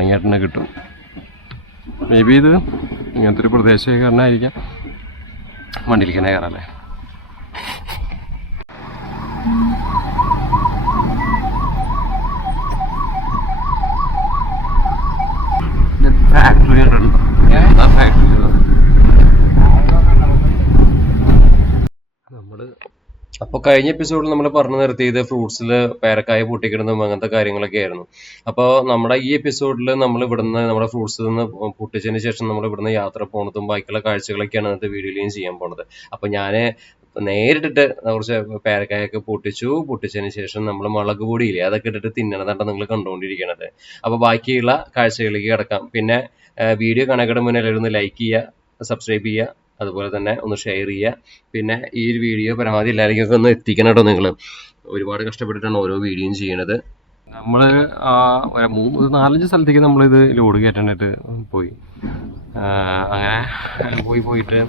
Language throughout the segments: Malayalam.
അങ്ങേട്ടനെ കിട്ടും. മേ ബി ഇത് ഇങ്ങനത്തെ ഒരു പ്രദേശക്കാരനായിരിക്കാം. വണ്ടിയിലേക്ക് തന്നെ കയറാല്ലേ. ഫാക്ടറി കണ്ടിട്ടുണ്ടോ? ഫാക്ടറി അപ്പോൾ കഴിഞ്ഞ എപ്പിസോഡിൽ നമ്മൾ പറഞ്ഞു നിർത്തിയത് ഫ്രൂട്ട്സിൽ പേരക്കായ പൊട്ടിക്കിടുന്നതും അങ്ങനത്തെ കാര്യങ്ങളൊക്കെ ആയിരുന്നു. അപ്പോൾ നമ്മുടെ ഈ എപ്പിസോഡിൽ നമ്മൾ ഇവിടുന്ന് നമ്മുടെ ഫ്രൂട്ട്സിൽ നിന്ന് പൊട്ടിച്ചതിന് ശേഷം നമ്മൾ ഇവിടുന്ന് യാത്ര പോകുന്നതും ബാക്കിയുള്ള കാഴ്ചകളൊക്കെയാണ് ഇന്നത്തെ വീഡിയോയിലും ചെയ്യാൻ പോണത്. അപ്പോൾ ഞാൻ നേരിട്ടിട്ട് കുറച്ച് പേരക്കായൊക്കെ പൊട്ടിച്ചതിന് ശേഷം നമ്മൾ മുളക് പൊടിയില്ലേ അതൊക്കെ ഇട്ടിട്ട് തിന്നണതാണ് നിങ്ങൾ കണ്ടുകൊണ്ടിരിക്കണത്. അപ്പോൾ ബാക്കിയുള്ള കാഴ്ചകളിലേക്ക് കിടക്കാം. പിന്നെ വീഡിയോ കാണാൻ മുന്നേ എല്ലാവരും ഒന്ന് ലൈക്ക് ചെയ്യുക, സബ്സ്ക്രൈബ് ചെയ്യുക, അതുപോലെ തന്നെ ഒന്ന് ഷെയർ ചെയ്യുക. പിന്നെ ഈ ഒരു വീഡിയോ പരമാവധി എല്ലാവർക്കും ഒന്ന് എത്തിക്കണം കേട്ടോ. നിങ്ങൾ ഒരുപാട് കഷ്ടപ്പെട്ടിട്ടാണ് ഓരോ വീഡിയോയും ചെയ്യണത്. നമ്മൾ 4-5 സ്ഥലത്തേക്ക് നമ്മളിത് ലോഡ് കയറ്റാനായിട്ട് പോയി. അങ്ങനെ പോയിട്ട്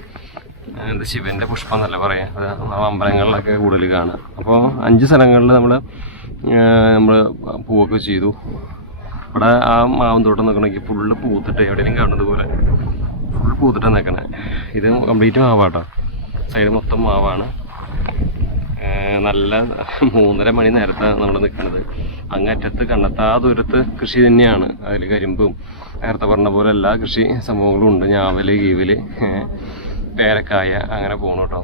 എന്താ ശിവൻ്റെ പുഷ്പം എന്നല്ല പറയാം, അത് അമ്പലങ്ങളിലൊക്കെ കൂടുതൽ കാണുക. അപ്പോൾ 5 സ്ഥലങ്ങളിൽ നമ്മൾ പൂവൊക്കെ ചെയ്തു. ഇവിടെ ആ മാവന്തോട്ടം നിൽക്കണമെങ്കിൽ ഫുള്ള് പൂത്തിട്ട് എവിടെയെങ്കിലും കാണുന്നത് പോലെ ഫുൾ പൂത്തിട്ടാണ് നിൽക്കണേ. ഇത് കംപ്ലീറ്റ് മാവാട്ടോ, സൈഡ് മൊത്തം മാവാണ്. നല്ല 3:30 മണി നേരത്താണ് നമ്മൾ നിൽക്കുന്നത്. അങ്ങറ്റത്ത് കണ്ടെത്താ ദൂരത്ത് കൃഷി തന്നെയാണ്. അതിൽ കരിമ്പും നേരത്തെ പറഞ്ഞ പോലെ എല്ലാ കൃഷി സംഭവങ്ങളും ഉണ്ട്. ഞാവല്, കീവല്, പേരക്കായ, അങ്ങനെ പോകണം കേട്ടോ.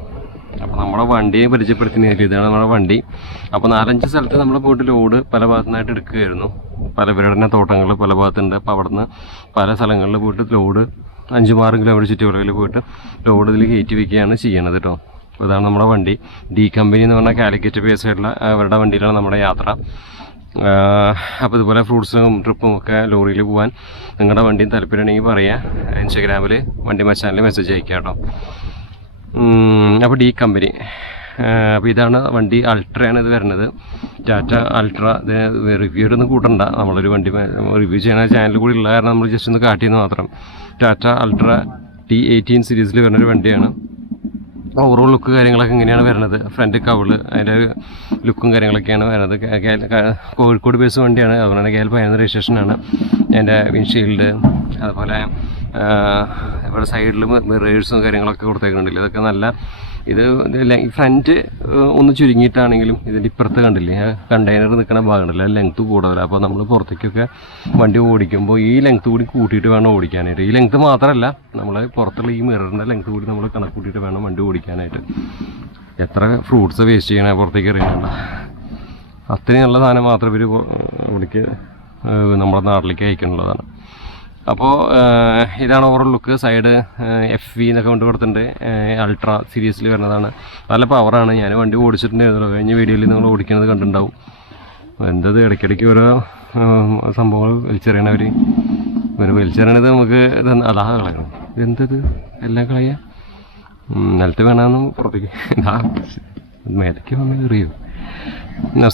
അപ്പോൾ നമ്മുടെ വണ്ടിയെ പരിചയപ്പെടുത്തി നേരിട്ട് ഇതാണ് നമ്മുടെ വണ്ടി. അപ്പോൾ 4-5 സ്ഥലത്ത് നമ്മൾ പോയിട്ട് ലോഡ് പല ഭാഗത്തുനിന്നായിട്ട് എടുക്കുകയായിരുന്നു. പലവരുടെ തോട്ടങ്ങൾ പല ഭാഗത്തുണ്ട്. അപ്പോൾ അവിടെ നിന്ന് പല സ്ഥലങ്ങളിൽ പോയിട്ട് ലോഡ് 5-6 കിലോമീറ്റർ ചുറ്റുവളവിൽ പോയിട്ട് ലോഡ് ഇതിൽ കയറ്റി വയ്ക്കുകയാണ് ചെയ്യണത് കേട്ടോ. അപ്പോൾ ഇതാണ് നമ്മുടെ വണ്ടി. ഡി കമ്പനി എന്ന് പറഞ്ഞാൽ കാലിക്കറ്റ് ബേസ് ആയിട്ടുള്ള അവരുടെ വണ്ടിയിലാണ് നമ്മുടെ യാത്ര. അപ്പോൾ ഇതുപോലെ ഫ്രൂട്ട്സും ട്രിപ്പും ഒക്കെ ലോറിയിൽ പോകാൻ നിങ്ങളുടെ വണ്ടിയും താല്പര്യമുണ്ടെങ്കിൽ പറയുക. ഇൻസ്റ്റാഗ്രാമിൽ വണ്ടി മച്ചാനിൽ മെസ്സേജ് അയക്കാം കേട്ടോ. അപ്പോൾ ഡി കമ്പനി. അപ്പോൾ ഇതാണ് വണ്ടി. അൾട്രയാണ് ഇത് വരുന്നത്, ടാറ്റ അൾട്ര. ഇത് റിവ്യൂരൊന്നും കൂട്ടണ്ട, നമ്മളൊരു വണ്ടി റിവ്യൂ ചെയ്യുന്ന ചാനൽ കൂടി ഉള്ള കാരണം നമ്മൾ ജസ്റ്റ് ഒന്ന് കാട്ടിയെന്ന് മാത്രം. ടാറ്റ അൾട്ര T18 സീരീസിൽ വരുന്നൊരു വണ്ടിയാണ്. ഓവറോൾ ലുക്ക് കാര്യങ്ങളൊക്കെ ഇങ്ങനെയാണ് വരുന്നത്. ഫ്രണ്ട് കവിള് അതിൻ്റെ ലുക്കും കാര്യങ്ങളൊക്കെയാണ് വരുന്നത്. കോഴിക്കോട് ബേസ് വണ്ടിയാണ്, അതുപോലെ KL 11 രജിസ്ട്രേഷനാണ്. അതിൻ്റെ വിൻഷീൽഡ് അതുപോലെ ഇവിടെ സൈഡിൽ മിറേഴ്സും കാര്യങ്ങളൊക്കെ കൊടുത്തേക്കുന്നുണ്ടല്ലോ. ഇതൊക്കെ നല്ല ഇത് ഫ്രണ്ട് ഒന്ന് ചുരുങ്ങിയിട്ടാണെങ്കിലും ഇതിൻ്റെ ഇപ്പുറത്ത് കണ്ടില്ലേ കണ്ടെയ്നർ നിൽക്കുന്ന ഭാഗമുണ്ടല്ലോ, ലെങ്ത്ത് കൂടുതലാണ്. അപ്പോൾ നമ്മൾ പുറത്തേക്കൊക്കെ വണ്ടി ഓടിക്കുമ്പോൾ ഈ ലെങ്ത്ത് കൂടി കൂട്ടിയിട്ട് വേണം ഓടിക്കാനായിട്ട്. ഈ ലെങ്ത്ത് മാത്രമല്ല, നമ്മൾ പുറത്തുള്ള ഈ മിററിൻ്റെ ലെങ്ത്ത് കൂടി നമ്മൾ കണക്ക് കൂട്ടിയിട്ട് വേണം വണ്ടി ഓടിക്കാനായിട്ട്. എത്ര ഫ്രൂട്ട്സ് വേസ്റ്റ് ചെയ്യണേ പുറത്തേക്ക് എറിയണ്ട, അത്രയും നല്ല സാധനം മാത്രം ഇവർ ഇവിടേക്ക് നമ്മുടെ നാട്ടിലേക്ക് അയക്കാനുള്ളതാണ്. അപ്പോൾ ഇതാണ് ഓവറോൾ ലുക്ക്. സൈഡ് FV എന്നൊക്കെ കൊണ്ട് കൊടുത്തിട്ടുണ്ട്. അൾട്ര സീരീസിൽ വരുന്നതാണ്. നല്ല പവറാണ്. ഞാൻ വണ്ടി ഓടിച്ചിട്ടുണ്ടായിരുന്നല്ലോ, കഴിഞ്ഞ വീഡിയോയിൽ നിങ്ങൾ ഓടിക്കുന്നത് കണ്ടിട്ടുണ്ടാവും. എന്തത് ഇടയ്ക്കിടയ്ക്ക് ഓരോ സംഭവങ്ങൾ വലിച്ചെറിയണവർ വലിച്ചെറിയണത് നമുക്ക് അതാ കളയണം. ഇതെന്തത് എല്ലാം കളയുക, നിലത്ത് വേണമെന്ന് പുറത്തേക്ക് മേലേക്ക് വന്ന് എറിയോ.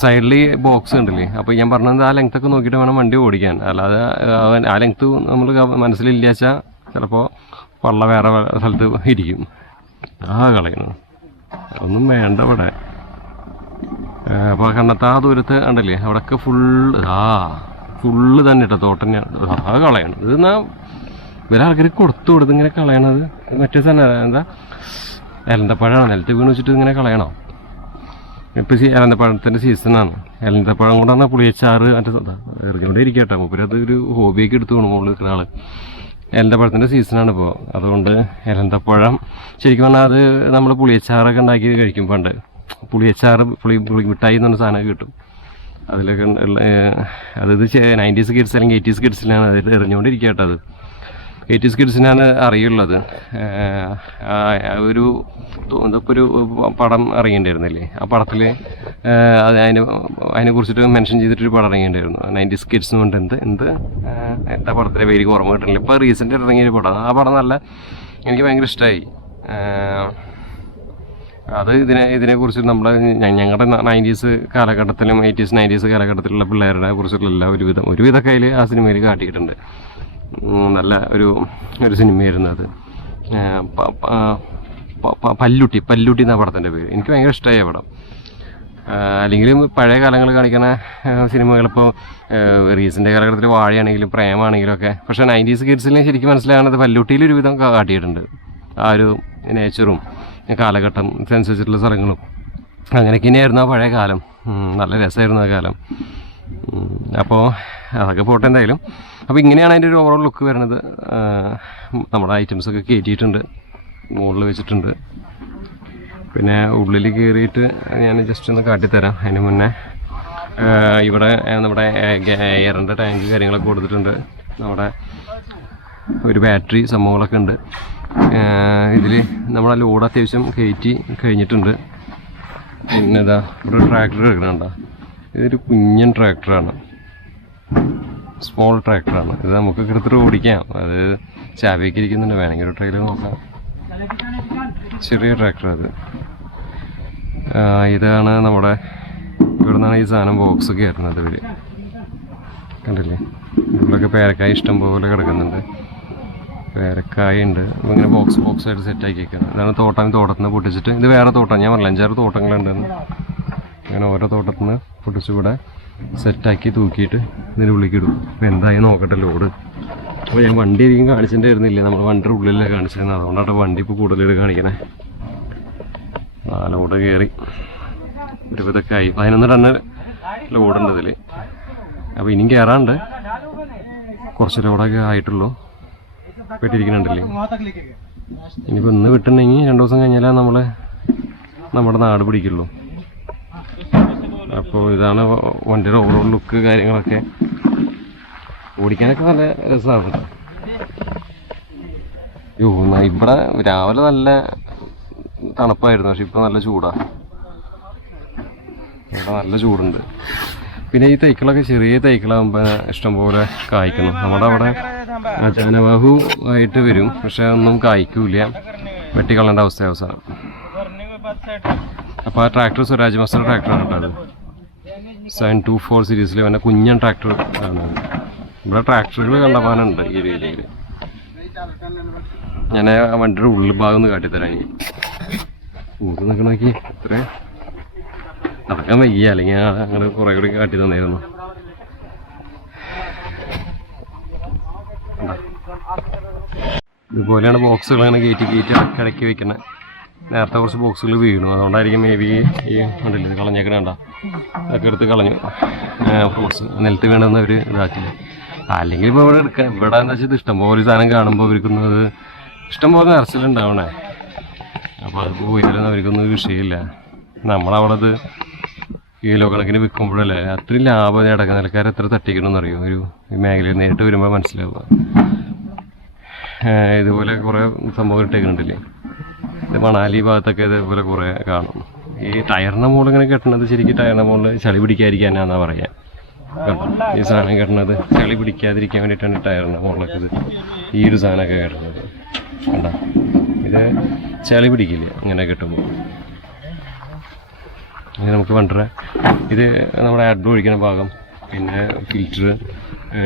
സൈഡിൽ ബോക്സ് ഉണ്ടല്ലേ, അപ്പോൾ ഞാൻ പറഞ്ഞത് ആ ലെങ്ത്തൊക്കെ നോക്കിയിട്ട് വേണം വണ്ടി ഓടിക്കാൻ. അല്ലാതെ ആ ലെങ്ത്ത് നമ്മൾ മനസ്സിലില്ല വെച്ചാൽ ചിലപ്പോൾ വള്ള വേറെ സ്ഥലത്ത് ഇരിക്കും. കളയണം, ഒന്നും വേണ്ട ഇവിടെ. അപ്പോൾ കണ്ടെത്താ ദൂരത്ത് ഉണ്ടല്ലേ അവിടെയൊക്കെ ഫുള്ള് തന്നെ ഇട്ടോ തോട്ടം കളയണം. ഇത് എന്നാൽ ഇവരെ ആൾക്കാർ കൊടുത്തു ഇങ്ങനെ കളയണത്. മറ്റേ സാധനം എന്താ എലന്തപ്പഴമാണ്, നിലത്ത് വീണ് വെച്ചിട്ട് ഇങ്ങനെ കളയണോ. ഇപ്പോൾ എലന്തപ്പഴത്തിൻ്റെ സീസണാണ്. എലന്തപ്പഴം കൊണ്ടാണ് പുളിയച്ചാറ് മറ്റേ എറിഞ്ഞുകൊണ്ടേ ഇരിക്കട്ടെ. മൂപ്പര് അത് ഒരു ഹോബിയൊക്കെ എടുത്തു പോകണം മുകളിൽ നിൽക്കുന്ന ആൾ. എലന്തപ്പഴത്തിൻ്റെ സീസണാണ് ഇപ്പോൾ. അതുകൊണ്ട് എലന്തപ്പഴം ശരിക്കും പറഞ്ഞാൽ അത് നമ്മൾ പുളിയച്ചാറൊക്കെ ഉണ്ടാക്കി കഴിക്കും. പണ്ട് പുളിയച്ചാറ് പുളി മിഠായി എന്ന് പറഞ്ഞ സാധനമൊക്കെ കിട്ടും. അതിലൊക്കെ അതായത് 90s കിഡ്സ് അല്ലെങ്കിൽ 80s കിഡ്സിലാണ് അത് എറിഞ്ഞുകൊണ്ടിരിക്കട്ടെ. അത് 80s കിഡ്സിനാണ് അറിയുള്ളത്. ഇതിപ്പോൾ ഒരു പടം ഇറങ്ങിയിട്ടുണ്ടായിരുന്നില്ലേ, ആ പടത്തിൽ അതിനെ കുറിച്ചിട്ട് മെൻഷൻ ചെയ്തിട്ടൊരു പടം ഇറങ്ങിയിട്ടുണ്ടായിരുന്നു. 90s കിഡ്സ് കൊണ്ട് എന്താ പടത്തിൻ്റെ പേര് ഓർമ്മ കിട്ടുന്നില്ല. ഇപ്പോൾ റീസെൻ്റ് ഇറങ്ങിയൊരു പടം. ആ പടം എനിക്ക് ഭയങ്കര ഇഷ്ടമായി. അത് ഇതിനെക്കുറിച്ച് നമ്മുടെ ഞങ്ങളുടെ 90s കാലഘട്ടത്തിലും 80s 90s കാലഘട്ടത്തിലുള്ള പിള്ളേരുടെ കുറിച്ചിട്ടുള്ള ഒരുവിധ കയ്യിൽ ആ സിനിമയിൽ കാട്ടിയിട്ടുണ്ട്. നല്ല ഒരു സിനിമയായിരുന്നു അത്. പല്ലുട്ടി എന്ന പടത്തിൻ്റെ പേര്. എനിക്ക് ഭയങ്കര ഇഷ്ടമായ പടം. അല്ലെങ്കിൽ പഴയ കാലങ്ങൾ കാണിക്കുന്ന സിനിമകളിപ്പോൾ റീസെൻ്റ് കാലഘട്ടത്തിൽ വാഴയാണെങ്കിലും പ്രേമാണെങ്കിലും ഒക്കെ. പക്ഷേ 90s കിഡ്സിൽ ശരിക്കും മനസ്സിലാകുന്നത് പല്ലൂട്ടിയിൽ ഒരുവിധം കാട്ടിയിട്ടുണ്ട്. ആ ഒരു നേച്ചറും കാലഘട്ടം അനുസരിച്ചിട്ടുള്ള സ്ഥലങ്ങളും അങ്ങനെയൊക്കെ തന്നെയായിരുന്നു ആ പഴയ കാലം. നല്ല രസമായിരുന്നു ആ കാലം. അപ്പോൾ അതൊക്കെ പോട്ടെ എന്തായാലും. അപ്പോൾ ഇങ്ങനെയാണ് അതിൻ്റെ ഒരു ഓവറോൾ ലുക്ക് വരുന്നത്. നമ്മുടെ ഐറ്റംസൊക്കെ കയറ്റിയിട്ടുണ്ട്, മുകളിൽ വെച്ചിട്ടുണ്ട്. പിന്നെ ഉള്ളിൽ കയറിയിട്ട് ഞാൻ ജസ്റ്റ് ഒന്ന് കാട്ടിത്തരാം. അതിന് മുന്നേ ഇവിടെ നമ്മുടെ എയറിൻ്റെ ടാങ്ക് കാര്യങ്ങളൊക്കെ കൊടുത്തിട്ടുണ്ട്. നമ്മുടെ ഒരു ബാറ്ററി സംഭവങ്ങളൊക്കെ ഉണ്ട്. ഇതിൽ നമ്മുടെ ലോഡ് അത്യാവശ്യം കയറ്റി കഴിഞ്ഞിട്ടുണ്ട്. പിന്നെ ഇതാ ഇവിടെ ട്രാക്ടർ എടുക്കണുണ്ടോ? ഇതൊരു കുഞ്ഞൻ ട്രാക്ടറാണ്, സ്മോൾ ട്രാക്ടറാണ്. ഇത് നമുക്ക് എടുത്തിട്ട് ഓടിക്കാം. അത് ചാവിയൊക്കെ ഇരിക്കുന്നുണ്ട്, വേണമെങ്കിൽ ഒരു ട്രെയിലർ നോക്കാം. ചെറിയ ട്രാക്ടർ അത്. ഇതാണ് നമ്മുടെ ഇവിടെ നിന്നാണ് ഈ സാധനം ബോക്സൊക്കെ ആയിരുന്നത്. ഇവർ കണ്ടില്ലേ, ഇവിടെയൊക്കെ പേരക്കായ ഇഷ്ടം പോലെ കിടക്കുന്നുണ്ട്. പേരക്കായ ഉണ്ട്. ഇങ്ങനെ ബോക്സ് ആയിട്ട് സെറ്റാക്കി വെക്കുന്നത്. ഇതാണ് തോട്ടത്തിൽ നിന്ന് പൊട്ടിച്ചിട്ട്, ഇത് വേറെ തോട്ടം, ഞാൻ പറഞ്ഞില്ല 5-6 തോട്ടങ്ങളുണ്ടെന്ന്. അങ്ങനെ ഓരോ തോട്ടത്തിൽ നിന്ന് പൊട്ടിച്ച് ഇവിടെ സെറ്റാക്കി തൂക്കിയിട്ട് ഇതിൻ്റെ ഉള്ളിലേക്ക് ഇടും. അപ്പോൾ എന്തായി നോക്കട്ടെ ലോഡ്. അപ്പോൾ ഞാൻ വണ്ടി അധികം കാണിച്ചിട്ടുണ്ടായിരുന്നില്ല, നമ്മൾ വണ്ടിയുടെ ഉള്ളിലല്ലേ കാണിച്ചിരുന്നത്. അതുകൊണ്ടാണ് വണ്ടി ഇപ്പോൾ കൂടുതൽ കാണിക്കണേ. ലോഡ് കയറി 20 ആയി. 11 ടണ്ണ് ലോഡുണ്ട് ഇതിൽ. അപ്പോൾ ഇനിയും കയറാണ്ട്, കുറച്ച് ലോഡൊക്കെ ആയിട്ടുള്ളൂ. പെട്ടിരിക്കുന്നുണ്ടല്ലേ. ഇനിയിപ്പോൾ ഇന്ന് വിട്ടുണ്ടെങ്കിൽ 2 ദിവസം കഴിഞ്ഞാലേ നമ്മുടെ നാട് പിടിക്കുള്ളൂ. അപ്പോൾ ഇതാണ് വണ്ടിയുടെ ഓവറോൾ ലുക്ക് കാര്യങ്ങളൊക്കെ. ഓടിക്കാനൊക്കെ നല്ല രസമാണ്. ഇവിടെ രാവിലെ നല്ല തണുപ്പായിരുന്നു, പക്ഷെ ഇപ്പോൾ നല്ല ചൂടാണ്. ഇവിടെ നല്ല ചൂടുണ്ട്. പിന്നെ ഈ തൈക്കളൊക്കെ ചെറിയ തൈക്കളാകുമ്പോൾ ഇഷ്ടംപോലെ കായ്ക്കണം. നമ്മുടെ അവിടെ ജനവാഹു ആയിട്ട് വരും, പക്ഷെ ഒന്നും കായ്ക്കൂല, വെട്ടിക്കളേണ്ട അവസ്ഥയാണ്. അപ്പോൾ ആ ട്രാക്ടർ സ്വരാജ് മാസ്റ്റർ ട്രാക്ടറാണ് കേട്ടോ. അത് 724 സീരീസിൽ വന്ന കുഞ്ഞൻ ട്രാക്ടർ ആണ്. ഇവിടെ ട്രാക്ടറുകൾ കണ്ടമാനുണ്ട് ഈ ഏരിയയിൽ. ഞാൻ വണ്ടിയുടെ ഉള്ളിൽ ഭാഗം ഒന്ന് കാട്ടിത്തരാം. ഇനി ഊര് നിൽക്കണമെങ്കിൽ ഇത്ര നടക്കാൻ വയ്യ, അല്ലെങ്കിൽ അങ്ങനെ കുറേ കൂടി കാട്ടി തന്നായിരുന്നു. ഇതുപോലെയാണ് ബോക്സുകൾ അങ്ങനെ കയറ്റി ഇടയ്ക്ക് വെക്കുന്നത്. നേരത്തെ കുറച്ച് ബോക്സുകൾ വീണു, അതുകൊണ്ടായിരിക്കും മേ ബി ഈ ഉണ്ടല്ലോ ഇത് കളഞ്ഞേക്കണ കണ്ട, അതൊക്കെ എടുത്ത് കളഞ്ഞു. ഫ്രൂട്ട്സ് നിലത്ത് വീണെന്ന് അവർ ഇതാക്കില്ല. അല്ലെങ്കിൽ ഇപ്പോൾ ഇവിടെ എടുക്കാം. ഇവിടെ എന്താ വെച്ചാൽ ഇഷ്ടംപോലെ സാധനം കാണുമ്പോൾ അവർക്കൊന്നത് ഇഷ്ടംപോലെ നിറച്ചിലുണ്ടാവണേ. അപ്പോൾ അത് പോയാലൊന്നും അവർക്കൊന്നും വിഷയമില്ല. നമ്മളവിടെ അത് കിലോ കണക്കിന് വിൽക്കുമ്പോഴല്ലേ അത്രയും ലാഭം നേടാൻ നിലക്കാർ എത്ര തട്ടിക്കണമെന്ന് അറിയും. ഒരു ഈ മേഖലയിൽ നേരിട്ട് വരുമ്പോൾ മനസ്സിലാവുക. ഇതുപോലെ കുറേ സംഭവം ഇട്ടേക്കുന്നുണ്ടല്ലേ. ഇത് മണാലി ഭാഗത്തൊക്കെ ഇതേപോലെ കുറേ കാണും. ഈ ടയറിൻ്റെ മുകളിൽ ഇങ്ങനെ കെട്ടണത് ശരിക്കും ടയറിൻ്റെ മുകളിൽ ചളി പിടിക്കാതിരിക്കാനാണെന്നാണ് പറയാം. ഈ സാധനം കെട്ടണത് ചളി പിടിക്കാതിരിക്കാൻ വേണ്ടിയിട്ടാണ് ടയറിൻ്റെ മുകളിലൊക്കെ ഇത് ഈ ഒരു സാധനമൊക്കെ കെട്ടുന്നത്. കണ്ടോ, ഇത് ചളി പിടിക്കില്ല ഇങ്ങനെ കെട്ടുമ്പോൾ. ഇനി നമുക്ക് വേണ്ട ഇത് നമ്മുടെ അഡ് ഒഴിക്കുന്ന ഭാഗം, പിന്നെ ഫിൽറ്റർ,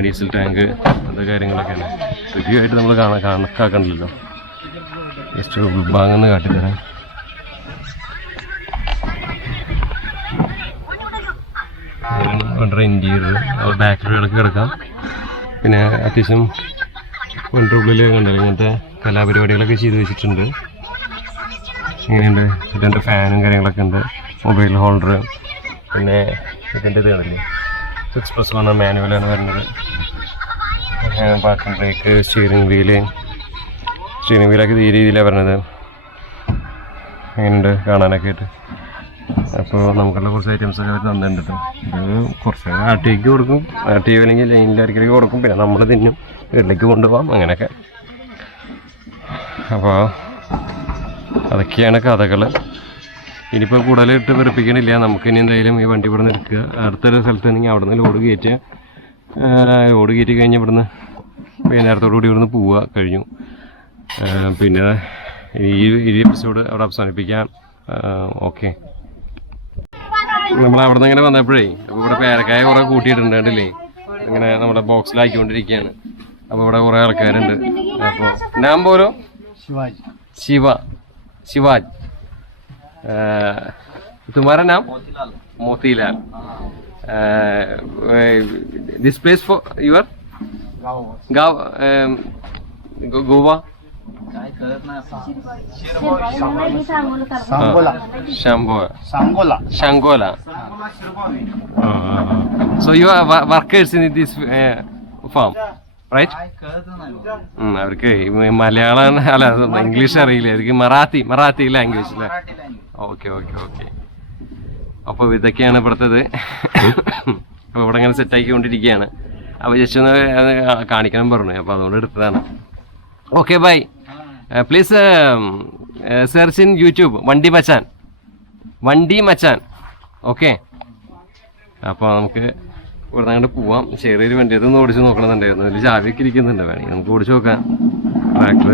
ഡീസൽ ടാങ്ക്, അങ്ങനത്തെ കാര്യങ്ങളൊക്കെയാണ്. റിവ്യൂ ആയിട്ട് നമ്മൾ കണക്കാക്കണ്ടല്ലോ. ജസ്റ്റ് ഉൾഭാഗം ഒന്ന് കാട്ടിത്തരാം. വണ്ടിയുടെ ഇൻറ്റീരിയർ, ബാക്കിലൊക്കെ കിടക്കാം. പിന്നെ അത്യാവശ്യം വണ്ടിയുടെ ഉള്ളിൽ കണ്ടല്ലോ ഇങ്ങനത്തെ കലാപരിപാടികളൊക്കെ ചെയ്ത് വെച്ചിട്ടുണ്ട്. ഇങ്ങനെയുണ്ട്. 2 ഫാനും കാര്യങ്ങളൊക്കെ ഉണ്ട്. മൊബൈൽ ഹോൾഡർ, പിന്നെ ഇതിൻ്റെ ഇത് കണ്ടില്ലേ 6+1 മാനുവലാണ് വരുന്നത്. പാർക്കിംഗ് ബ്രേക്ക്, സ്റ്റിയറിംഗ് വീലൊക്കെ ഈ രീതിയിലാണ് വരുന്നത്. അങ്ങനെയുണ്ട് കാണാനൊക്കെ ആയിട്ട്. അപ്പോൾ നമുക്കുള്ള കുറച്ച് ഐറ്റംസൊക്കെ അവർ തന്നിട്ടുണ്ട്. ഇത് കുറച്ച് ആട്ടിക്ക് കൊടുക്കും, ആട്ടി അല്ലെങ്കിൽ ലൈനിലായിരിക്കും കൊടുക്കും. പിന്നെ നമ്മൾ തിന്നും, വീട്ടിലേക്ക് കൊണ്ടുപോകാം, അങ്ങനെയൊക്കെ. അപ്പോൾ അതൊക്കെയാണ് കഥകൾ. ഇനിയിപ്പോൾ കൂടുതലിട്ട് വെറുപ്പിക്കണില്ല. നമുക്കിനി എന്തായാലും ഈ വണ്ടി ഇവിടെ നിന്ന് എടുക്കുക. അടുത്തൊരു സ്ഥലത്താണെങ്കിൽ അവിടെ നിന്ന് ലോഡ് കയറ്റി കഴിഞ്ഞ് ഇവിടുന്ന് വൈകുന്നേരത്തോടുകൂടി ഇവിടുന്ന് പോവുക കഴിഞ്ഞു. പിന്നെ ഈ എപ്പിസോഡ് അവിടെ അവസാനിപ്പിക്കാം. ഓക്കെ. നമ്മൾ അവിടെ നിന്ന് ഇങ്ങനെ വന്നപ്പോഴേ അപ്പോൾ ഇവിടെ പേരക്കായ കുറേ കൂട്ടിയിട്ടുണ്ട് കണ്ടില്ലേ. ഇങ്ങനെ നമ്മുടെ ബോക്സിലാക്കിക്കൊണ്ടിരിക്കുകയാണ്. അപ്പോൾ ഇവിടെ കുറേ ആൾക്കാരുണ്ട്. അപ്പോൾ നാം പോലും शिवाज तुम्हारा नाम? Motilal. This place for your Goa. Shangola. So you are workers in this farm, right? അവർക്ക് മലയാളം അല്ല ഇംഗ്ലീഷ് അറിയില്ല, അവർക്ക് മറാത്തി ലാംഗ്വേജ് അല്ലേ? ഓക്കെ. അപ്പോൾ ഇതൊക്കെയാണ് ഇവിടുത്തത്. അപ്പോൾ ഇവിടെ ഇങ്ങനെ സെറ്റാക്കിക്കൊണ്ടിരിക്കുകയാണ്. അപ്പോൾ ജസ്റ്റ് ഒന്ന് കാണിക്കണം പറഞ്ഞു, അപ്പോൾ അതുകൊണ്ട് എടുത്തതാണ്. Okay bye. Please search in YouTube വണ്ടി മച്ചാൻ. ഓക്കെ, അപ്പോൾ നമുക്ക് ഇവിടെ അങ്ങോട്ട് പോവാം. ചെറിയൊരു വണ്ടി അതൊന്ന് ഓടിച്ച് നോക്കണമെന്നുണ്ടായിരുന്നു. അതിൽ ചാവിയൊക്കെ ഇരിക്കുന്നുണ്ട്, വേണമെങ്കിൽ നമുക്ക് ഓടിച്ച് നോക്കാം. ട്രാക്ടർ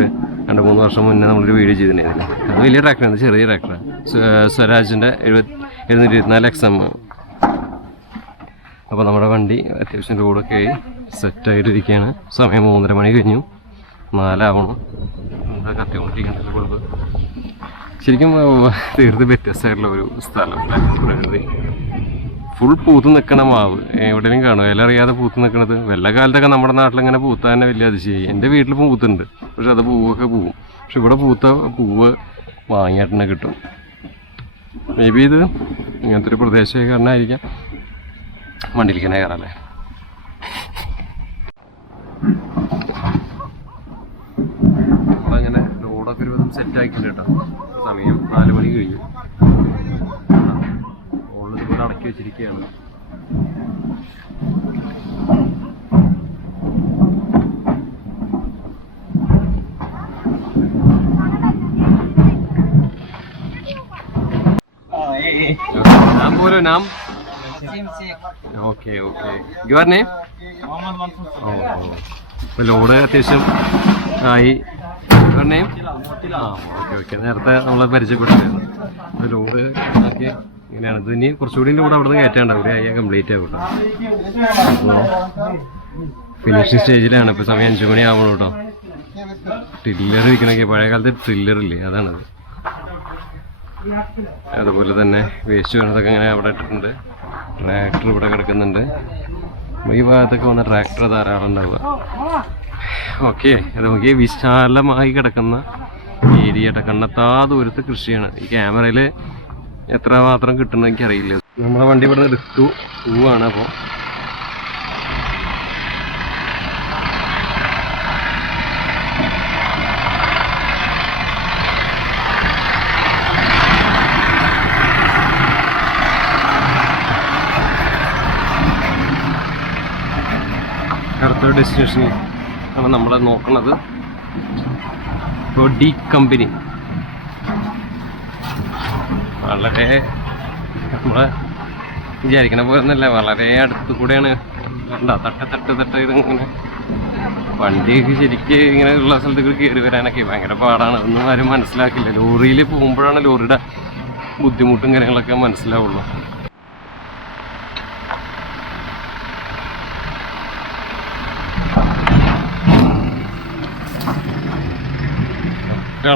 2-3 വർഷം മുന്നേ നമ്മളൊരു വീഡിയോ ചെയ്തിട്ടുണ്ടായിരുന്നില്ല. അത് വലിയ ട്രാക്ടറാണ്, ചെറിയ ട്രാക്ടറാണ്. സ്വരാജിൻ്റെ 724 XM. അപ്പോൾ നമ്മുടെ വണ്ടി അത്യാവശ്യം റോഡൊക്കെ ആയി സെറ്റായിട്ടിരിക്കുകയാണ്. സമയം 3:30 മണി കഴിഞ്ഞു, 4 ആവണം. എന്താ കത്തിക്കൊണ്ടിരിക്കുന്നത് കുഴപ്പം. ശരിക്കും തീർത്ത് വ്യത്യസ്തമായിട്ടുള്ള ഒരു സ്ഥലം, പ്രകൃതി. ഫുൾ പൂത്ത് നിൽക്കണ മാവ് എവിടെയും കാണും, ഇല അറിയാതെ പൂത്ത് നിൽക്കണത്. വെള്ള കാലത്തൊക്കെ നമ്മുടെ നാട്ടിലിങ്ങനെ പൂത്താൻ തന്നെ വലിയ അതിശയായി. എൻ്റെ വീട്ടിൽ പൂത്തുണ്ട്, പക്ഷെ അത് പൂവൊക്കെ പോവും. പക്ഷെ ഇവിടെ പൂത്ത പൂവ് വാങ്ങിയിട്ട് തന്നെ കിട്ടും. മേ ബി ഇത് ഇങ്ങനത്തെ ഒരു പ്രദേശമായ കാരണമായിരിക്കാം. വണ്ടിയിലേക്കന്നെ കയറാല്ലേ. നമ്മളങ്ങനെ റോഡൊക്കെ ഒരു വിധം സെറ്റാക്കിയിട്ടുണ്ട് കേട്ടോ. സമയം 4 മണി കഴിഞ്ഞു. ഇതുപോലെ അടക്കി വെച്ചിരിക്കുകയാണ്. നാം ഓക്കെ. Your name? ലോഡ് അത്യാവശ്യം ആയി. Your name? ഓക്കെ. നേരത്തെ നമ്മളെ പരിചയപ്പെട്ടിരുന്നു. ലോഡ് ആക്കി ഇങ്ങനെയാണ്. ഇത് ഇനി കുറച്ചുകൂടി കൂടെ അവിടെ നിന്ന് കയറ്റാണ്ടാവും. ഒരു ആയ കംപ്ലീറ്റ് ആവും കേട്ടോ. ഫിനിഷിങ് സ്റ്റേജിലാണ്. ഇപ്പോൾ സമയം 5 മണി ആവണം കേട്ടോ. ട്രില്ലർ ഇരിക്കണൊക്കെ പഴയ കാലത്ത് ട്രില്ലറില്ലേ, അതാണത്. അതുപോലെ തന്നെ വേസ്റ്റ് വേണതൊക്കെ അങ്ങനെ അവിടെ ഇട്ടിട്ടുണ്ട്. ട്രാക്ടർ ഇവിടെ കിടക്കുന്നുണ്ട്. ഈ ഭാഗത്തൊക്കെ വന്ന ട്രാക്ടർ ധാരാളം ഉണ്ടാവുക. ഓക്കെ, അത് നോക്കി വിശാലമായി കിടക്കുന്ന ഏരിയ കേട്ടോ. കണ്ണെത്താ ദൂരത്ത് കൃഷിയാണ്. ഈ ക്യാമറയിൽ എത്ര മാത്രം കിട്ടുന്നത് എനിക്കറിയില്ല. നമ്മളെ വണ്ടി ഇവിടെ എടുത്തു പോവാണ്. അപ്പോൾ അടുത്ത ഡെസ്റ്റിനേഷൻ ആണ് നമ്മളെ നോക്കുന്നത്. ബോഡി കമ്പനി വളരെ നമ്മളെ വിചാരിക്കണ പോലെ ഒന്നല്ല, വളരെ അടുത്ത് കൂടെയാണ്. തട്ട് ഇതിങ്ങനെ വണ്ടിയൊക്കെ ശരിക്ക് ഇങ്ങനെ ഉള്ള സ്ഥലത്തേക്ക് കയറി വരാനൊക്കെ ഭയങ്കര പാടാണ്. ഒന്നും ആരും മനസ്സിലാക്കില്ല. ലോറിയിൽ പോകുമ്പോഴാണ് ലോറിയുടെ ബുദ്ധിമുട്ടും കാര്യങ്ങളൊക്കെ മനസ്സിലാവുള്ളൂ.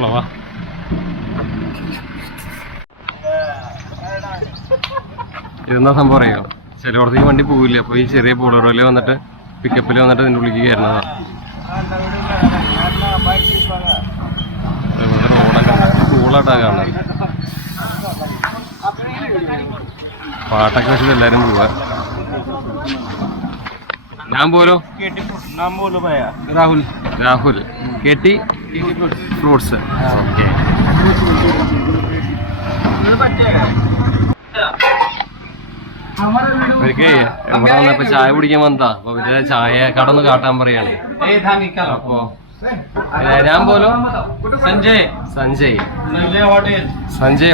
ളവാ ഇതെന്താ സംഭവം അറിയോ? ചിലയിടത്തേക്ക് വണ്ടി പോവില്ല. അപ്പോൾ ഈ ചെറിയ ബോളറോയിൽ വന്നിട്ട് പിക്കപ്പിൽ വന്നിട്ട് അതിൻ്റെ ഉള്ളിലേക്ക് കയറുന്നതാണ്. റോഡൊക്കെ കൂളായിട്ടാണ് കാണുന്നത്. പാട്ടൊക്കെ വെച്ചിട്ട് എല്ലാവരും പോവാ. नाम बोलो। नाम बोलो भैया। राहुल केटी फ्रूट्स। ओके ഇവിടെ വന്നപ്പോ ചായ കുടിക്കാൻ വന്നതാ. അപ്പൊ ഇവരുടെ ചായ കടന്ന് കാട്ടാൻ പറയാണ്. അപ്പൊ नाम बोलो। संजय होटल। संजय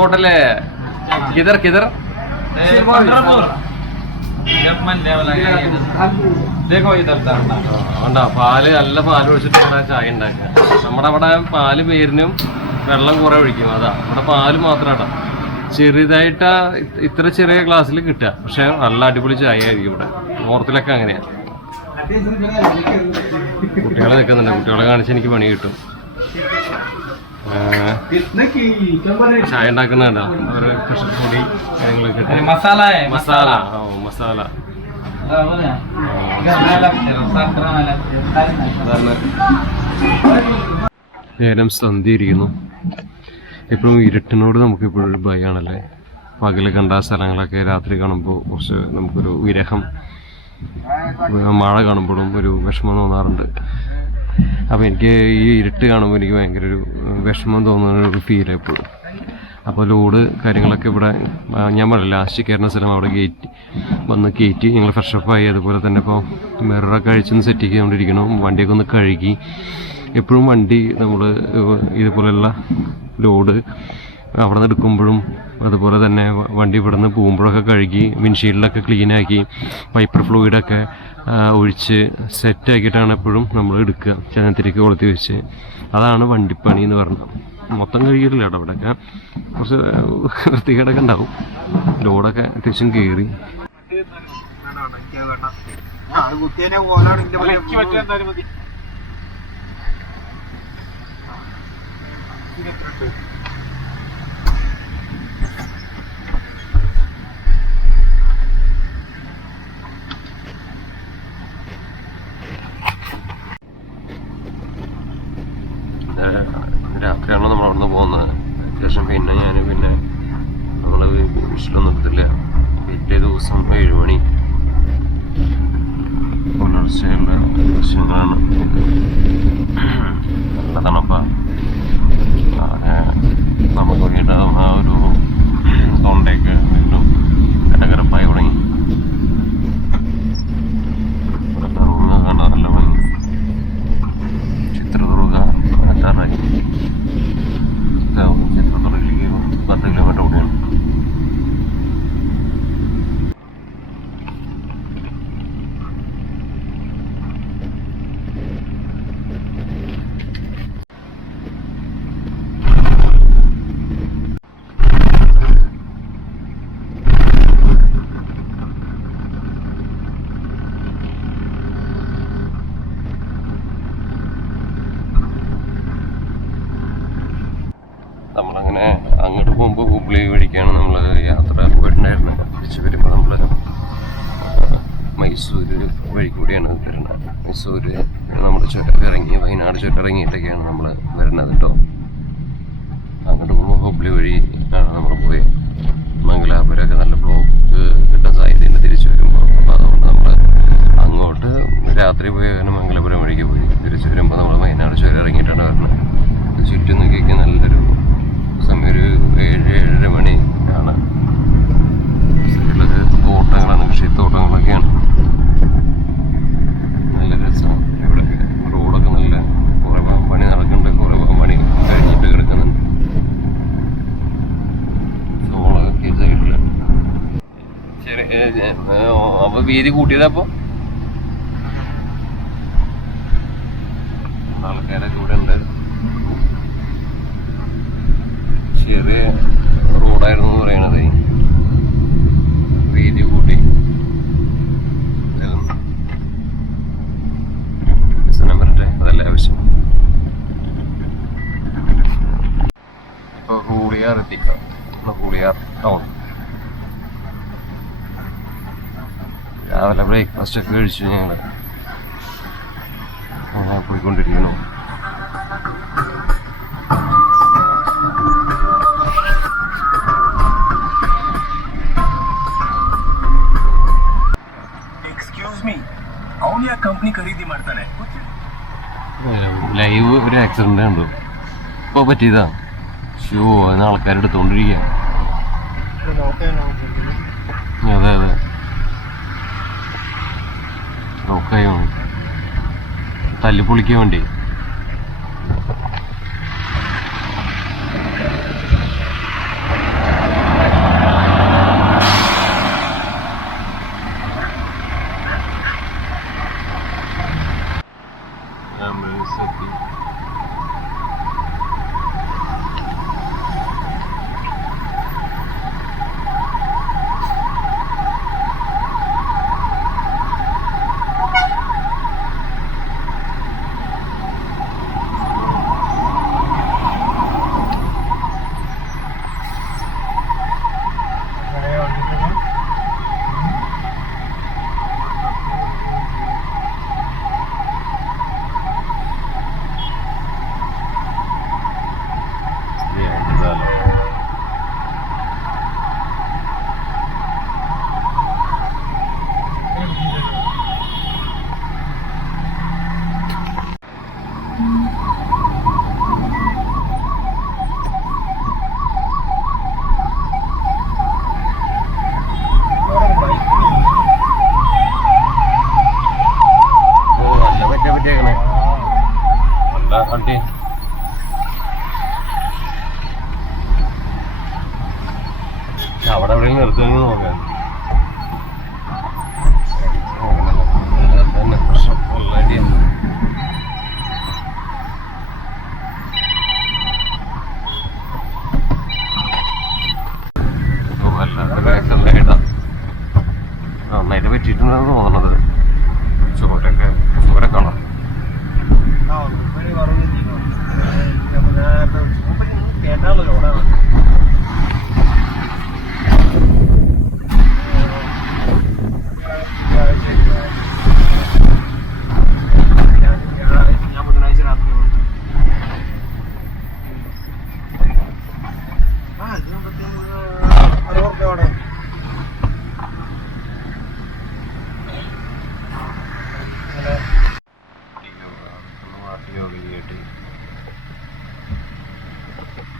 होटल है किधर ഉണ്ടോ? പാല് നല്ല പാല് ഒഴിച്ചിട്ട് ഇവിടെ ചായ ഉണ്ടാക്കുക. നമ്മുടെ അവിടെ പാല് പേരിനും വെള്ളം കുറെ ഒഴിക്കും. അതാ ഇവിടെ പാല് മാത്രമാട്ടാ ചെറുതായിട്ടാ ഇത്ര ചെറിയ ഗ്ലാസ്സിൽ കിട്ടുക. പക്ഷെ നല്ല അടിപൊളി ചായ ആയിരിക്കും ഇവിടെ. നോർത്തിലൊക്കെ അങ്ങനെയാ. കുട്ടികളെ നിൽക്കുന്നുണ്ട്. കുട്ടികളെ കാണിച്ച് എനിക്ക് പണി കിട്ടും. ചായ ഉണ്ടാക്കുന്നതല്ല ഒരു പ്രഷർ പൊടി കാര്യങ്ങളൊക്കെ ഇട്ട് मसाला है മസാല ഓ മസാല നേരം സന്ധ്യയിരിക്കുന്നു. ഇപ്പോഴും ഇരുട്ടിനോട് നമുക്ക് ഇപ്പോഴൊരു ഭയമാണല്ലേ. പകല് കണ്ട സ്ഥലങ്ങളൊക്കെ രാത്രി കാണുമ്പോൾ കുറച്ച് നമുക്കൊരു വിരഹം, മഴ കാണുമ്പോഴും ഒരു വിഷമം തോന്നാറുണ്ട്. അപ്പോൾ എനിക്ക് ഈ ഇരുട്ട് കാണുമ്പോൾ എനിക്ക് ഭയങ്കര ഒരു വിഷമം തോന്നുന്ന ഒരു ഫീൽ എപ്പോഴും. അപ്പോൾ ലോഡ് കാര്യങ്ങളൊക്കെ ഇവിടെ ഞാൻ പറഞ്ഞില്ല ലാസ്റ്റ് കയറുന്ന സ്ഥലം അവിടെ വന്ന് കയറ്റി ഞങ്ങൾ ഫ്രഷപ്പായി. അതുപോലെ തന്നെ ഇപ്പോൾ മിററൊക്കെ അഴിച്ചൊന്ന് സെറ്റ് ചെയ്തുകൊണ്ടിരിക്കണം. വണ്ടിയൊക്കെ ഒന്ന് കഴുകി. എപ്പോഴും വണ്ടി നമ്മൾ ഇതുപോലെയുള്ള ലോഡ് അവിടെ നിന്ന് എടുക്കുമ്പോഴും അതുപോലെ തന്നെ വണ്ടി ഇവിടെ നിന്ന് പോകുമ്പോഴൊക്കെ കഴുകി വിൻഷീൽഡൊക്കെ ക്ലീനാക്കി വൈപ്പർ ഫ്ലൂയിഡൊക്കെ ഒഴിച്ച് സെറ്റാക്കിയിട്ടാണ് എപ്പോഴും നമ്മൾ എടുക്കുക. ചനത്തിലേക്ക് കൊളുത്തി വെച്ച്. അതാണ് വണ്ടിപ്പണി എന്ന് പറഞ്ഞത്. മൊത്തം കഴുകിയിട്ടില്ല കേട്ടോ. അവിടെയൊക്കെ കുറച്ച് വൃത്തികേടൊക്കെ ഉണ്ടാവും. ലോഡൊക്കെ അത്യാവശ്യം കയറി. രാത്രിയാണല്ലോ നമ്മൾ അവിടെ നിന്ന് പോകുന്നത്. അത്യാവശ്യം പിന്നെ നമ്മൾ വീട്ടിലൊന്നും എടുത്തില്ല. പിറ്റേ ദിവസം 7 മണി പുലർച്ചയുള്ള ദൃശ്യങ്ങളാണ്. നല്ല തണുപ്പാണ്. നമുക്ക് വേണ്ടിയിട്ടാവുന്ന ആ ഒരു തൊണ്ടയൊക്കെ വീണ്ടും കരകരപ്പായി തുടങ്ങി. കണ്ട നല്ല ഭംഗി. ചിത്രദുർഗ എത്താറായി. ചിത്രദുർഗയിലേക്ക് 10 കിലോമീറ്റർ കൂടിയാണ്. നമ്മളങ്ങനെ അങ്ങോട്ട് പോകുമ്പോൾ ഹുബ്ലി വഴിക്കാണ് നമ്മൾ യാത്ര പോയിട്ടുണ്ടായിരുന്നത്. തിരിച്ച് വരുമ്പോൾ നമ്മൾ മൈസൂർ വഴി കൂടിയാണ് വരുന്നത്. മൈസൂർ നമ്മുടെ ചുരത്തിറങ്ങി വയനാട് ചുരത്തിറങ്ങിയിട്ടൊക്കെയാണ് നമ്മൾ വരുന്നത് കേട്ടോ. അങ്ങോട്ട് പോകുമ്പോൾ ഹുബ്ലി വഴി ആണ് നമ്മൾ പോയി. മംഗലാപുരമൊക്കെ നല്ല ബ്ലോക്ക് കിട്ടാൻ സാധ്യതയുണ്ട് തിരിച്ചു വരുമ്പോൾ. അപ്പോൾ അതുകൊണ്ട് നമ്മൾ അങ്ങോട്ട് രാത്രി പോയി അങ്ങനെ മംഗലാപുരം വഴിക്ക് പോയി. തിരിച്ചു വരുമ്പോൾ നമ്മൾ വയനാട് ചുരം ഇറങ്ങിയിട്ടാണ് വരുന്നത്. ചുറ്റും നോക്കിയൊക്കെ നല്ലൊരു സമയം ഒരു 7-7:30 മണി ആണ്. തോട്ടങ്ങളാണ്, കൃഷിത്തോട്ടങ്ങളൊക്കെയാണ്. നല്ല രസമാണ്. ഇവിടെ റോഡൊക്കെ നല്ല കുറേ പണി നടക്കുന്നുണ്ട്, കുറേ പണി കഴിഞ്ഞിട്ട് കിടക്കുന്നുണ്ട്. സോളൊക്കെ സൈഡിൽ ചെറിയ അപ്പോൾ വീതി കൂട്ടിയതപ്പോൾ ആൾക്കാരൊക്കെ ഇവിടെ ഉണ്ട്. ചെറിയ റോഡായിരുന്നു എന്ന് പറയണത്. വീതി കൂട്ടി വികസനം വരട്ടെ, അതല്ലേ ആവശ്യം. ഇപ്പോൾ കൂളിയാർ എത്തിക്കാം. കൂളിയാർ ടൗൺ. രാവിലെ ബ്രേക്ക്ഫാസ്റ്റ് ഒക്കെ കഴിച്ചു ഞങ്ങൾ പോയിക്കൊണ്ടിരിക്കുന്നു. ലൈവ് ഒരു ആക്സിഡന്റ് കണ്ടു. ഇപ്പോൾ പറ്റിയതാ. ഷോ അതിന് ആൾക്കാരെടുത്തോണ്ടിരിക്കുക. അതെ അതെ നോക്കായോ തല്ലിപ്പൊളിക്കാൻ വേണ്ടി. നോക്കാം. തന്നെ പ്രശ്നം ഓൾറെഡി വല്ലാത്ത ബാക്കല്ലായിട്ടാ നന്നായിട്ട് പറ്റിയിട്ടുണ്ടെന്ന് തോന്നണത്. ചോരൊക്കെ കാണാം.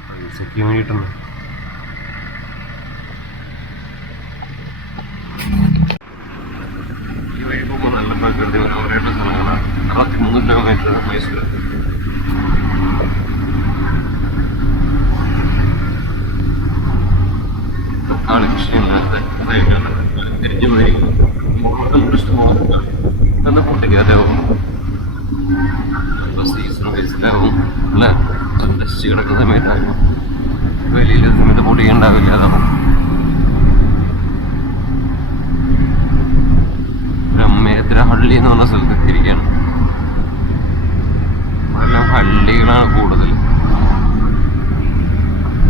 പൈസയ്ക്ക് വേണ്ടിയിട്ടുണ്ട്. ഈ വഴി പോകുമ്പോൾ നല്ല പ്രകൃതി മനോഹരമായിട്ട് സ്ഥലങ്ങളാണ്. 63 കിലോമീറ്റർ മൈസൂർ. തക്കാളി കൃഷിയില്ലാത്ത തിരിഞ്ഞു പോയി തന്നെ പൊട്ടിക്കാതാവും. സീസൺ വയസ്സിലാവും. അല്ല നശിച്ച് കിടക്കുന്ന സമയത്താകും. വലിയ സമയത്ത് പൊടിയുണ്ടാവില്ല. അതാവും ബ്രഹ്മേത്ര ഹള്ളി എന്ന് പറഞ്ഞ സ്ഥലത്ത് എത്തിയിരിക്കുകയാണ്. അതെല്ലാം ഹള്ളികളാണ് കൂടുതൽ.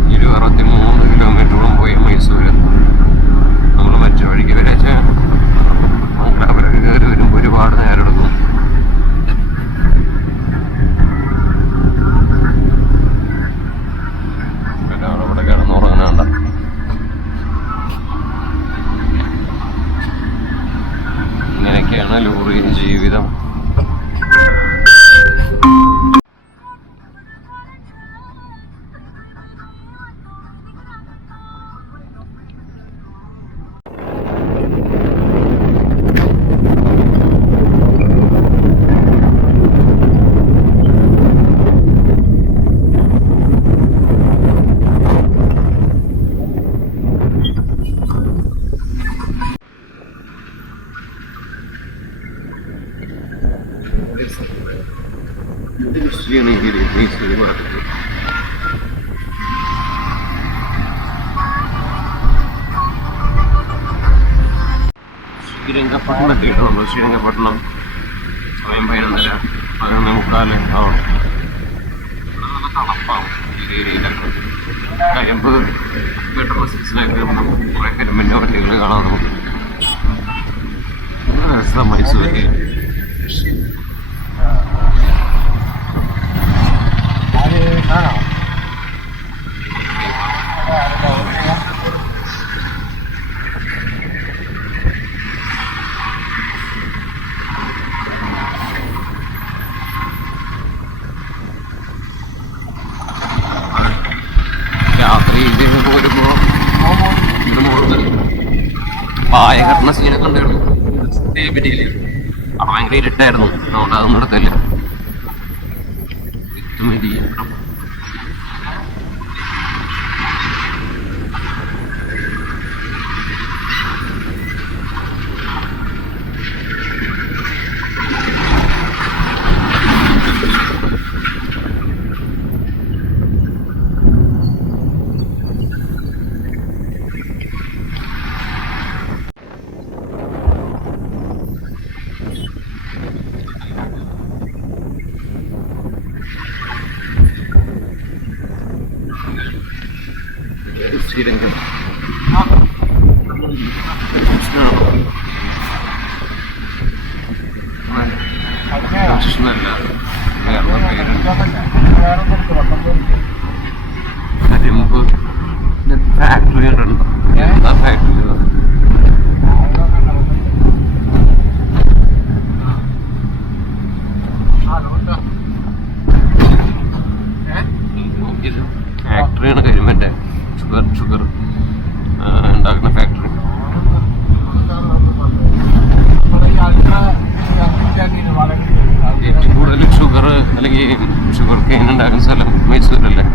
63 കിലോമീറ്ററോളം പോയി മൈസൂര്. നമ്മൾ മറ്റു വഴിക്ക് വരച്ച മംഗളാപുരം കയറി വരുമ്പോൾ ഒരുപാട് നേരം എടുക്കും. അവിടെ കിടന്നുറങ്ങാണ്ട. ഇങ്ങനെയൊക്കെയാണ് ലോറി ജീവിതം. ശ്രീനഗിരി മൈസൂർ ഭാഗത്ത് ശ്രീരംഗപട്ടണം എത്തിയിട്ട് നമ്മൾ ശ്രീരംഗപട്ടണം സമയം 11:30 11:45 ആവണം. നല്ല തണുപ്പാവും ഈ ഏരിയയിലൊക്കെ. കയമ്പ് പെട്രോൾ സ്റ്റേഷനിലൊക്കെ കുറേ കരിമ്പിൻ്റെ വണ്ടികൾ കാണാം നമുക്ക്. രസം മൈസൂരിൽ. രാത്രി ഇതിന് പോരുമ്പോൾ ഇത് മുകളിൽ പായ കെട്ടണ സീനൊക്കെ ഉണ്ടായിരുന്നു. ദേവിടിയിൽ അവിടെ ഭയങ്കര ഇരുട്ടായിരുന്നു. അതുകൊണ്ട് അതൊന്നും എടുത്തില്ല. ശ്രീരംഗം കൃഷ്ണല്ല, വേറെ കരിമ്പ് ഫാക്ടറി ഉണ്ടോ? എന്താ ഫാക്ടറി? ഫാക്ടറിയാണ് കരിമ്പൻ്റെ. ഷുഗർ ഉണ്ടാക്കുന്ന ഫാക്ടറി. ഏറ്റവും കൂടുതൽ ഷുഗർ അല്ലെങ്കിൽ ഷുഗർ കെയിൻ ഉണ്ടാക്കുന്ന സ്ഥലം മൈസൂരല്ലേ?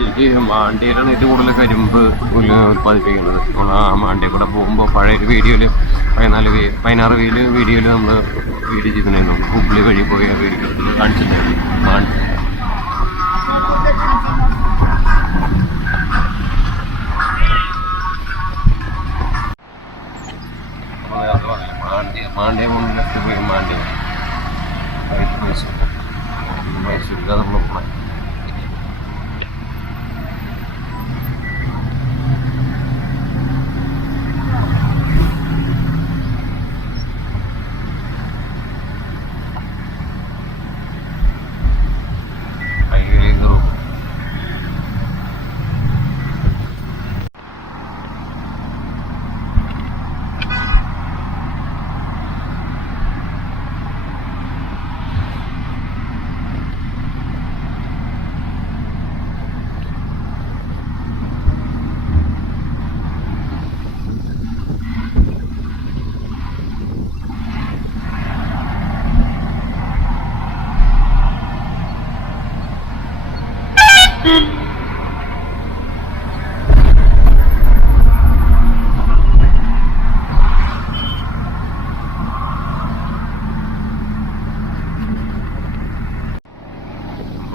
ശരിക്കും മാണ്ടിയിലാണ് ഇത് കൂടുതൽ കരിമ്പ് ഉൽപ്പാദിപ്പിക്കുന്നത്. നമ്മൾ ആ മാണ്ടിയിൽ കൂടെ പോകുമ്പോൾ പഴയൊരു വീഡിയോയിൽ 16 വീഡിയോയിൽ നമ്മൾ വീഡിയോ ചെയ്തിട്ടുണ്ടായിരുന്നു. ഹുബ്ലി വഴി പോയി വീഡിയോ കാണിച്ചിട്ടുണ്ടായിരുന്നു. മാണ്ടി മാണ്ടിയ മുന്നിലേക്ക് പോയി മാണ്ടി മൈസൂരിൽ നമ്മൾ പോകണം.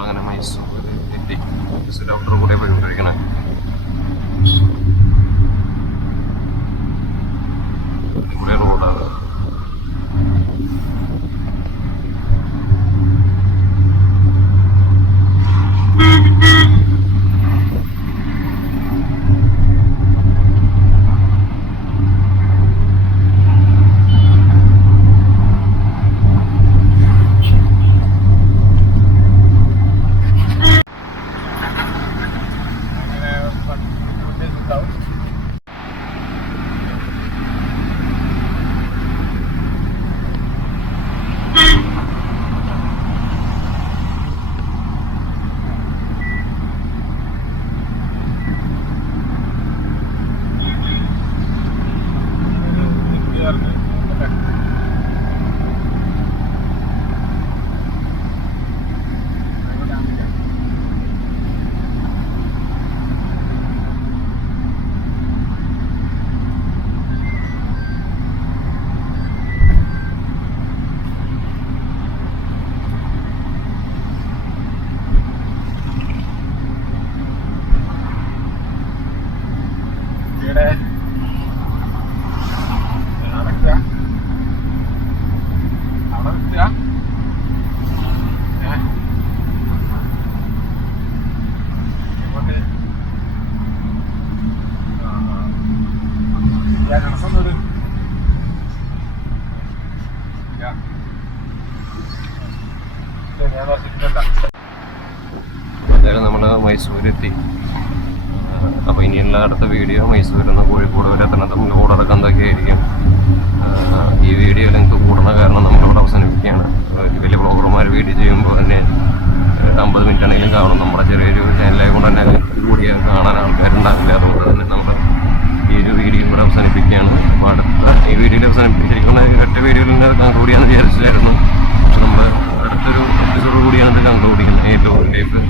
അങ്ങനെ മൈസൂർ എത്തി. മൈസൂർ ഔട്ടർ കൂടെ പോയിക്കൊണ്ടിരിക്കണേ. അടിപൊളി റോഡാണ്. എന്തായാലും നമ്മൾ മൈസൂരെത്തി. അപ്പോൾ ഇനിയുള്ള അടുത്ത വീഡിയോ മൈസൂരിൽ നിന്ന് കോഴിക്കോട് വരെ എത്തണം. നമ്മൾ ഓർഡറൊക്കെ എന്തൊക്കെയായിരിക്കും. ഈ വീഡിയോ നിങ്ങൾക്ക് കൂടണ കാരണം നമ്മളിവിടെ അവസാനിപ്പിക്കുകയാണ്. വലിയ ബ്ലോഗർമാർ വീഡിയോ ചെയ്യുമ്പോൾ തന്നെ 50 മിനിറ്റ് ആണെങ്കിലും കാണും. നമ്മുടെ ചെറിയൊരു ചാനലായ കൊണ്ട് തന്നെ കൂടിയ കാണാൻ ആൾക്കാരുണ്ടാവില്ല. അതുകൊണ്ട് തന്നെ നമ്മൾ ഈ ഒരു വീഡിയോ ഇവിടെ അവസാനിപ്പിക്കുകയാണ്. അപ്പോൾ അടുത്ത ഈ വീഡിയോയിൽ അവസാനിപ്പിച്ചിരിക്കുന്ന ഒറ്റ വീഡിയോയിൽ കൺക്ലൂഡ് ചെയ്യാമെന്ന് വിചാരിച്ചായിരുന്നു. പക്ഷെ നമ്മൾ അടുത്തൊരു എപ്പിസോഡ് കൂടിയാണ് ഇത് കൺക്ലൂഡ് ചെയ്യുന്നത്. ഏറ്റവും ലൈഫ്